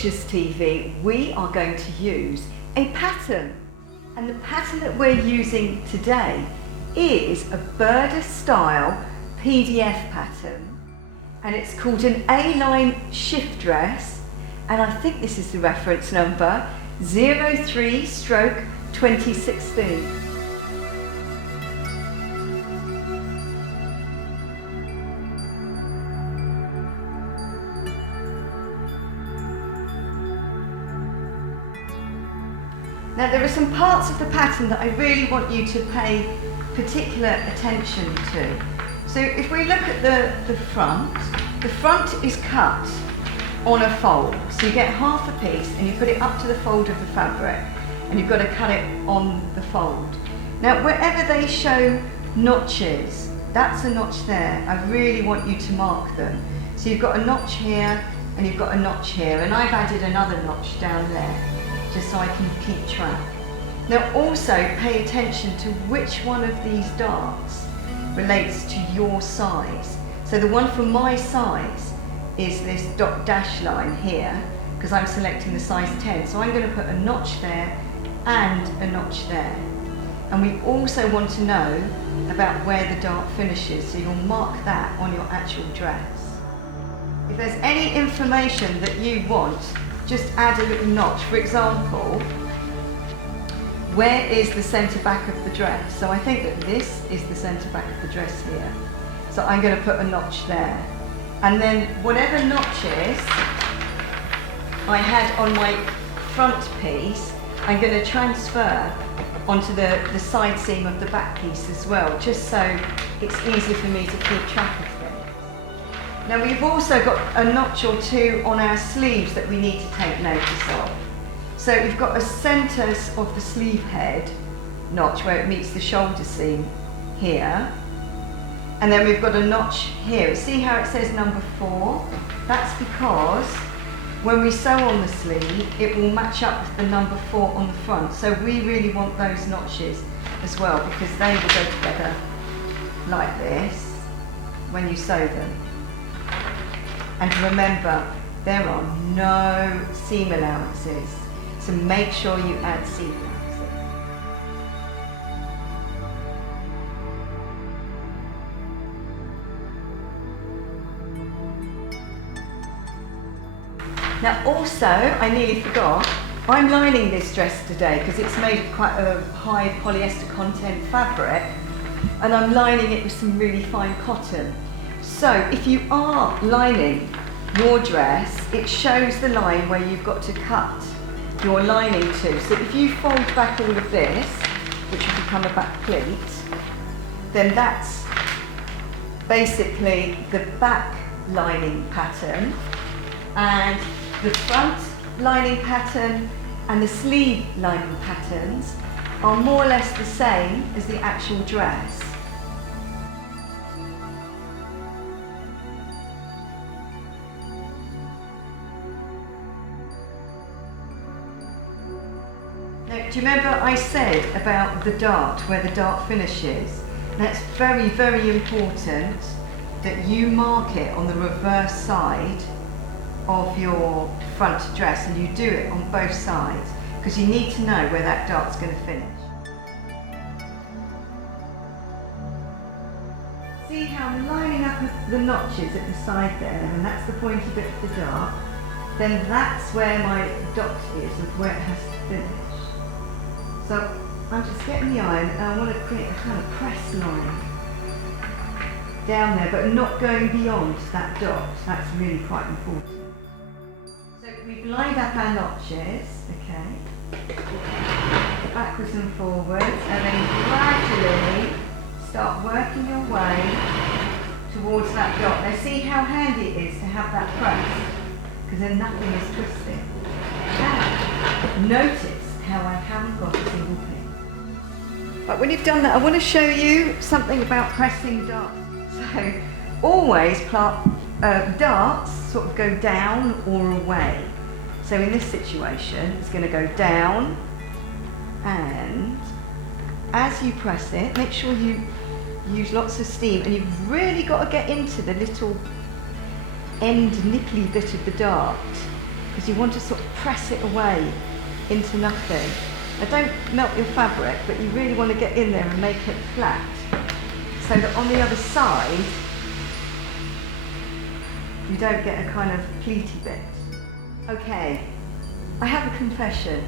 Stitchless TV, we are going to use a pattern. And the pattern that we're using today is a Burdastyle PDF pattern. And it's called an A-line shift dress. And I think this is the reference number 03/2016. Now there are some parts of the pattern that I really want you to pay particular attention to. So if we look at the front is cut on a fold. So you get half a piece and you put it up to the fold of the fabric and you've got to cut it on the fold. Now wherever they show notches, that's a notch there. I really want you to mark them. So you've got a notch here and you've got a notch here, and I've added another notch down there, just so I can keep track. Now also pay attention to which one of these darts relates to your size. So the one for my size is this dot dash line here, because I'm selecting the size 10. So I'm going to put a notch there and a notch there. And we also want to know about where the dart finishes, so you'll mark that on your actual dress. If there's any information that you want, just add a little notch. For example, where is the centre back of the dress? So I think that this is the centre back of the dress here. So I'm going to put a notch there. And then whatever notches I had on my front piece, I'm going to transfer onto the side seam of the back piece as well, just so it's easy for me to keep track of things. Now we've also got a notch or two on our sleeves that we need to take notice of. So we've got a centre of the sleeve head notch where it meets the shoulder seam here. And then we've got a notch here. See how it says number 4? That's because when we sew on the sleeve, it will match up with the number 4 on the front. So we really want those notches as well, because they will go together like this when you sew them. And remember, there are no seam allowances, so make sure you add seam allowances. Now also, I nearly forgot, I'm lining this dress today because it's made of quite a high polyester content fabric, and I'm lining it with some really fine cotton. So if you are lining your dress, it shows the line where you've got to cut your lining to. So if you fold back all of this, which will become a back pleat, then that's basically the back lining pattern, and the front lining pattern and the sleeve lining patterns are more or less the same as the actual dress. Now, do you remember I said about the dart, where the dart finishes? That's very, very important that you mark it on the reverse side of your front dress, and you do it on both sides, because you need to know where that dart's going to finish. See how I'm lining up the notches at the side there, and that's the pointy bit of the dart. Then that's where my dot is and where it has to finish. So I'm just getting the iron, and I want to create a kind of press line down there, but not going beyond that dot. That's really quite important. So we've lined up our notches, okay, backwards and forwards, and then gradually start working your way towards that dot. Now see how handy it is to have that press, because then nothing is twisting. Now, notice how I haven't got a single pin. But when you've done that, I want to show you something about pressing darts. So always darts sort of go down or away. So in this situation, it's going to go down, and as you press it, make sure you use lots of steam, and you've really got to get into the little end nipply bit of the dart because you want to sort of press it away into nothing. Now don't melt your fabric, but you really want to get in there and make it flat, so that on the other side you don't get a kind of pleaty bit. Okay, I have a confession.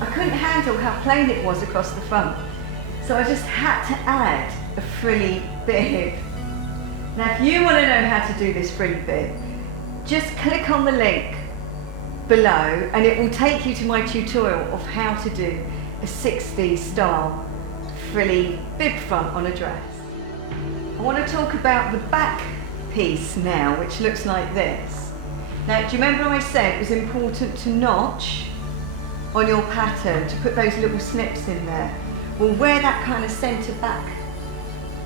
I couldn't handle how plain it was across the front, so I just had to add a frilly bib. Now if you want to know how to do this frilly bib, just click on the link below and it will take you to my tutorial of how to do a 60s style frilly bib front on a dress. I want to talk about the back piece now, which looks like this. Now, do you remember I said it was important to notch on your pattern, to put those little snips in there? Well, where that kind of centre back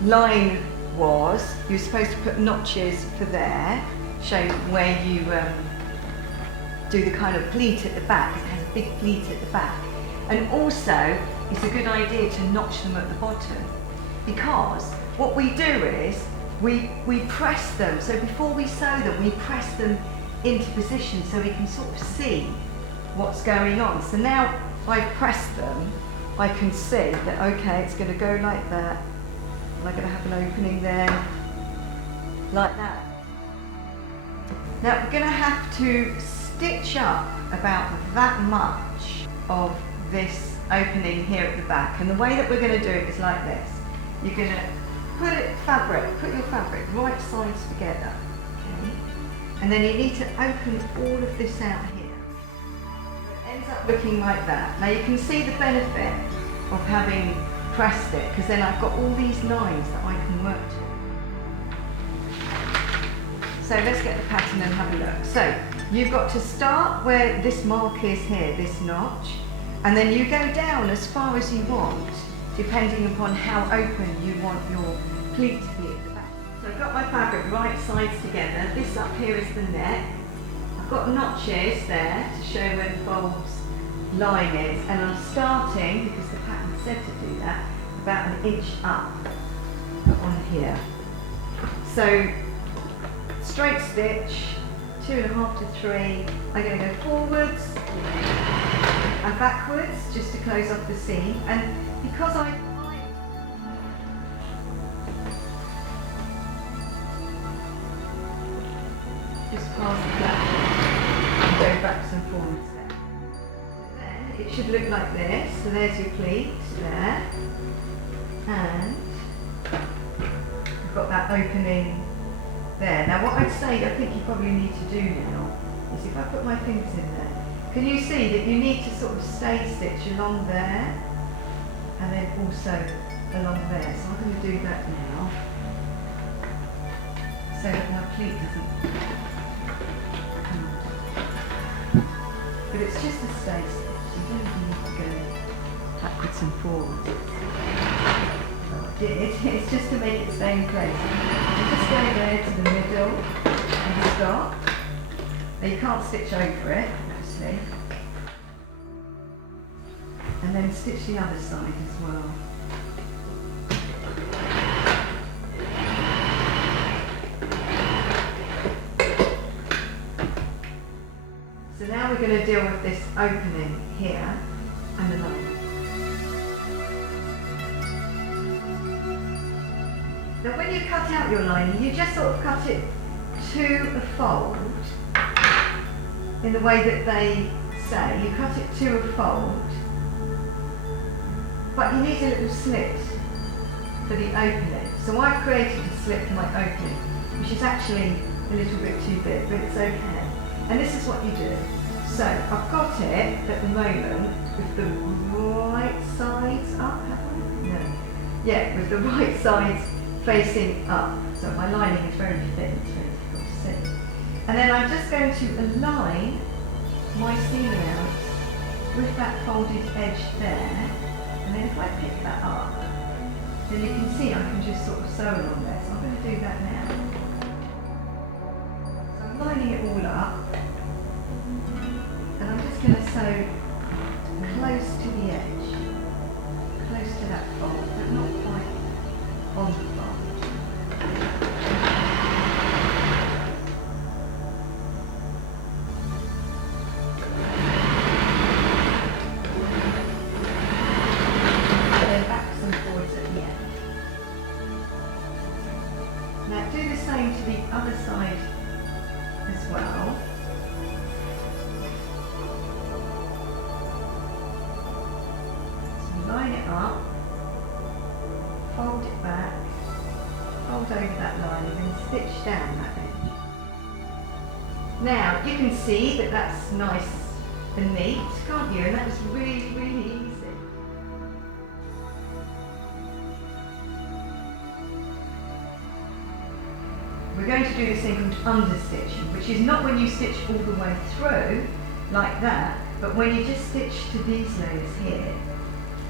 line was, you're supposed to put notches for there, showing where you do the kind of pleat at the back, because it has a big pleat at the back. And also, it's a good idea to notch them at the bottom, because what we do is we press them. So before we sew them, we press them into position so we can sort of see what's going on. So now I've pressed them, I can see that, okay, it's going to go like that. Am I going to have an opening there? Like that. Now we're going to have to stitch up about that much of this opening here at the back. And the way that we're going to do it is like this. You're going to put your fabric right sides together. Okay? And then you need to open all of this out here. It ends up looking like that. Now you can see the benefit of having pressed it, because then I've got all these lines that I can work to. So let's get the pattern and have a look. So you've got to start where this mark is here, this notch, and then you go down as far as you want, depending upon how open you want your pleat to be at the back. So I've got my fabric right sides together. This up here is the neck. I've got notches there to show where the bulb's line is, and I'm starting, because the pattern said to do that, about an inch up on here. So straight stitch, 2.5 to 3. I'm going to go forwards and backwards just to close off the seam, and because I just pass the flap and go backwards and forwards there. Then it should look like this. So there's your pleat there, and you've got that opening there. Now what I'd say, I think you probably need to do now, is if I put my fingers in there, can you see that you need to sort of stay stitch along there and then also along there? So I'm going to do that now, so that my pleat doesn't come up. But it's just a stay stitch, you don't even need to go backwards and forwards. It's just to make it stay in place. You just go there to the middle and stop. Now you can't stitch over it, obviously. And then stitch the other side as well. So now we're going to deal with this opening here and the line. Now when you cut out your lining, you just sort of cut it to a fold, in the way that they say. You cut it to a fold, but you need a little slit for the opening. So I've created a slit for my opening, which is actually a little bit too big, but it's okay. And this is what you do. So I've got it at the moment with the right sides up, have I? No. Yeah, with the right sides facing up. So my lining is very thin, it's very difficult to see. And then I'm just going to align my seam allowance with that folded edge there. And then if I pick that up, then you can see I can just sort of sew along there. So I'm going to do that now. So I'm lining it all up. And I'm just going to sew close to the edge. Close to that fold, but not quite on the fold. Now do the same to the other side as well. So line it up, fold it back, fold over that lining and stitch down that edge. Now you can see that that's nice and neat, can't you? And that was really, really easy. We're going to do this thing called understitching, which is not when you stitch all the way through like that, but when you just stitch to these layers here.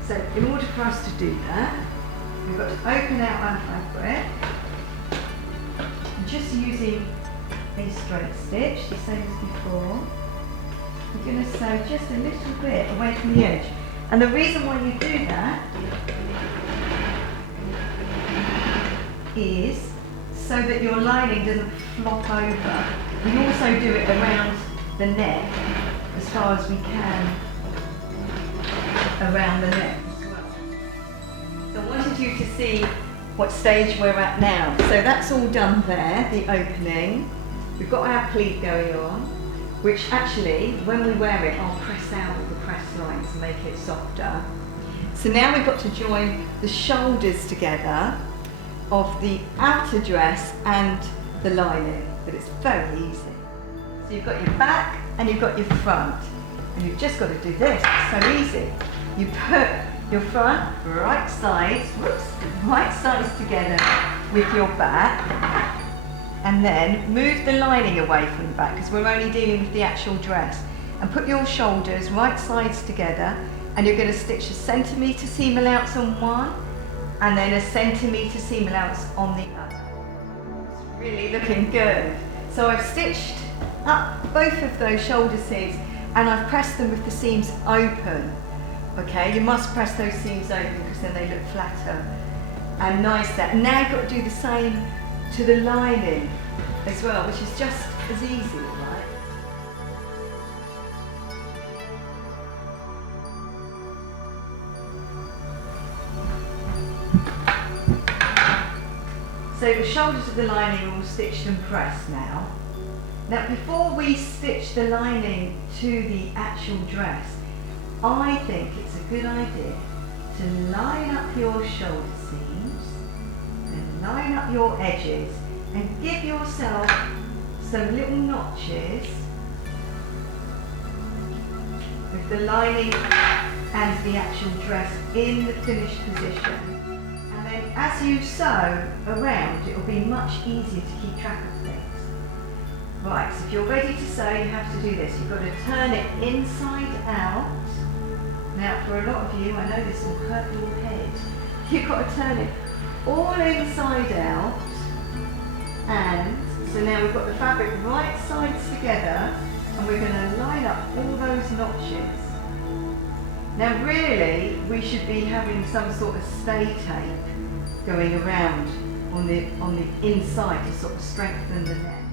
So in order for us to do that, we've got to open out our fabric, and just using a straight stitch, the same as before. We're going to sew just a little bit away from the edge. And the reason why you do that is so that your lining doesn't flop over. We also do it around the neck as far as we can around the neck as well. So I wanted you to see what stage we're at now. So that's all done there, the opening. We've got our pleat going on, which actually, when we wear it, I'll press out all the press lines to make it softer. So now we've got to join the shoulders together of the outer dress and the lining, but it's very easy. So you've got your back and you've got your front, and you've just got to do this. It's so easy. You put your front right sides together with your back, and then move the lining away from the back because we're only dealing with the actual dress, and put your shoulders right sides together, and you're going to stitch a centimetre seam allowance on one and then a centimetre seam allowance on the other. It's really looking good. So I've stitched up both of those shoulder seams and I've pressed them with the seams open. Okay, you must press those seams open because then they look flatter and nicer. And now you've got to do the same to the lining as well, which is just as easy, right? So the shoulders of the lining are all stitched and pressed now. Now before we stitch the lining to the actual dress, I think it's a good idea to line up your shoulder seams and line up your edges and give yourself some little notches with the lining and the actual dress in the finished position. And then as you sew around, it will be much easier to keep track of things. Right, so if you're ready to sew, you have to do this. You've got to turn it inside out. Now for a lot of you, I know this will hurt your head. You've got to turn it all inside out. And so now we've got the fabric right sides together, and we're going to line up all those notches. Now really, we should be having some sort of stay tape going around on the inside to sort of strengthen the neck.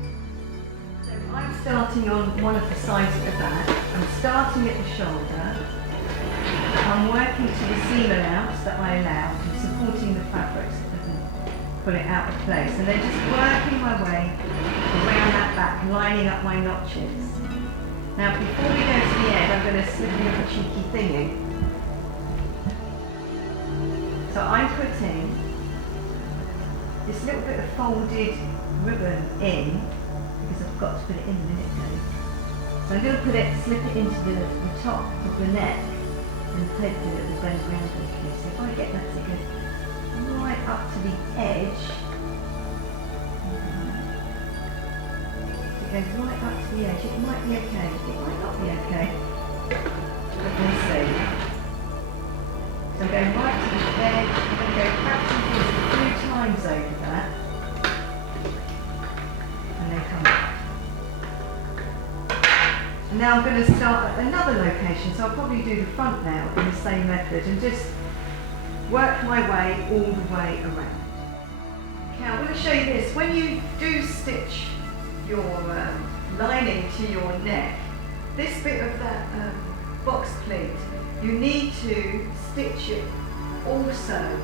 So I'm starting on one of the sides of the back. I'm starting at the shoulder. I'm working to the seam allowance that I allowed and supporting the fabric so it doesn't pull it out of place. And then just working my way around that back, lining up my notches. Now before we go to the end, I'm going to slip in a cheeky thingy. So I'm putting this little bit of folded ribbon in, because I've got to put it in a minute ago. So I'm going to slip it into the top of the neck and hopefully it will bend around a little bit. So if I get that to go right up to the edge, it goes right up to the edge. It might be okay, it might not be okay. But we'll see. So I'm going right to the edge, I'm going to go back and forth a few times over that, and then come back. And now I'm going to start at another location, so I'll probably do the front now in the same method and just work my way all the way around. Okay, I'm going to show you this. When you do stitch your lining to your neck, this bit of that box pleat, you need to stitch it also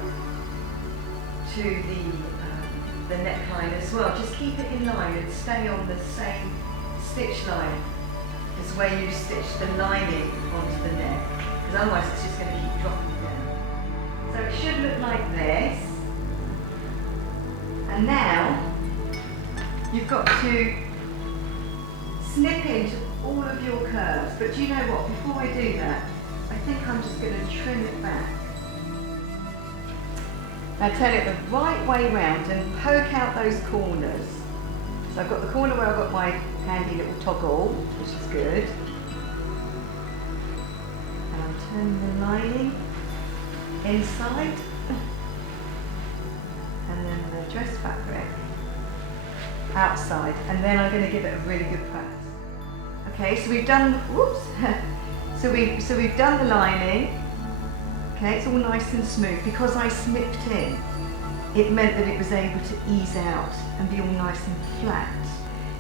to the the neckline as well. Just keep it in line and stay on the same stitch line as where you stitch the lining onto the neck, because otherwise it's just going to keep dropping down. So it should look like this. And now you've got to snip into all of your curves, but do you know what, before I do that, I think I'm just going to trim it back. Now turn it the right way round and poke out those corners. So I've got the corner where I've got my handy little toggle, which is good. And I'm turning the lining inside. And then the dress fabric outside. And then I'm going to give it a really good press. Okay, so we've done, whoops. so we've done the lining. Okay, it's all nice and smooth. Because I snipped in, it meant that it was able to ease out and be all nice and flat.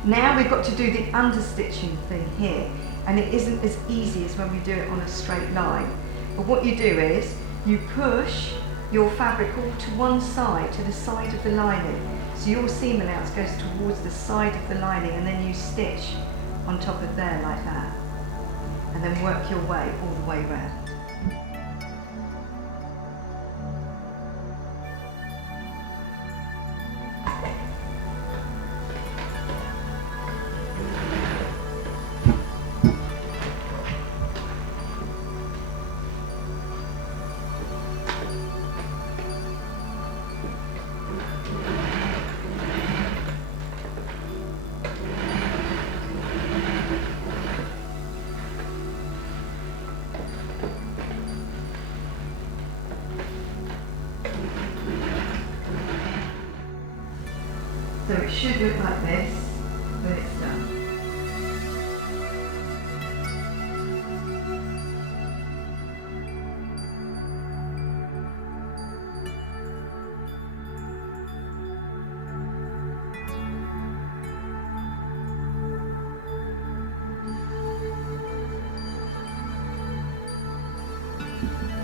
Now we've got to do the understitching thing here, and it isn't as easy as when we do it on a straight line. But what you do is, you push your fabric all to one side, to the side of the lining. So your seam allowance goes towards the side of the lining, and then you stitch on top of there like that. And then work your way all the way around. So it should look like this when it's done.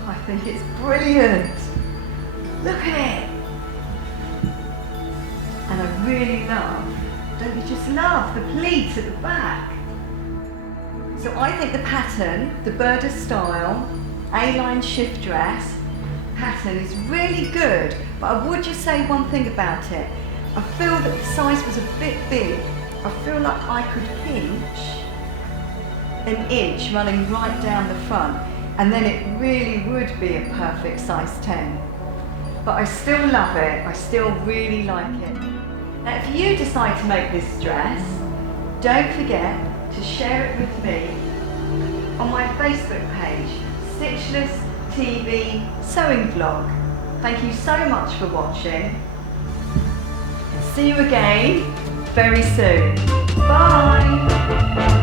I think it's brilliant. Look at it. And I really love, don't you just love the pleats at the back? So I think the pattern, the Burdastyle A-line shift dress pattern is really good, but I would just say one thing about it. I feel that the size was a bit big. I feel like I could pinch an inch running right down the front, and then it really would be a perfect size 10. But I still love it, I still really like it. Now if you decide to make this dress, don't forget to share it with me on my Facebook page, Stitchless TV Sewing Vlog. Thank you so much for watching, and see you again very soon. Bye!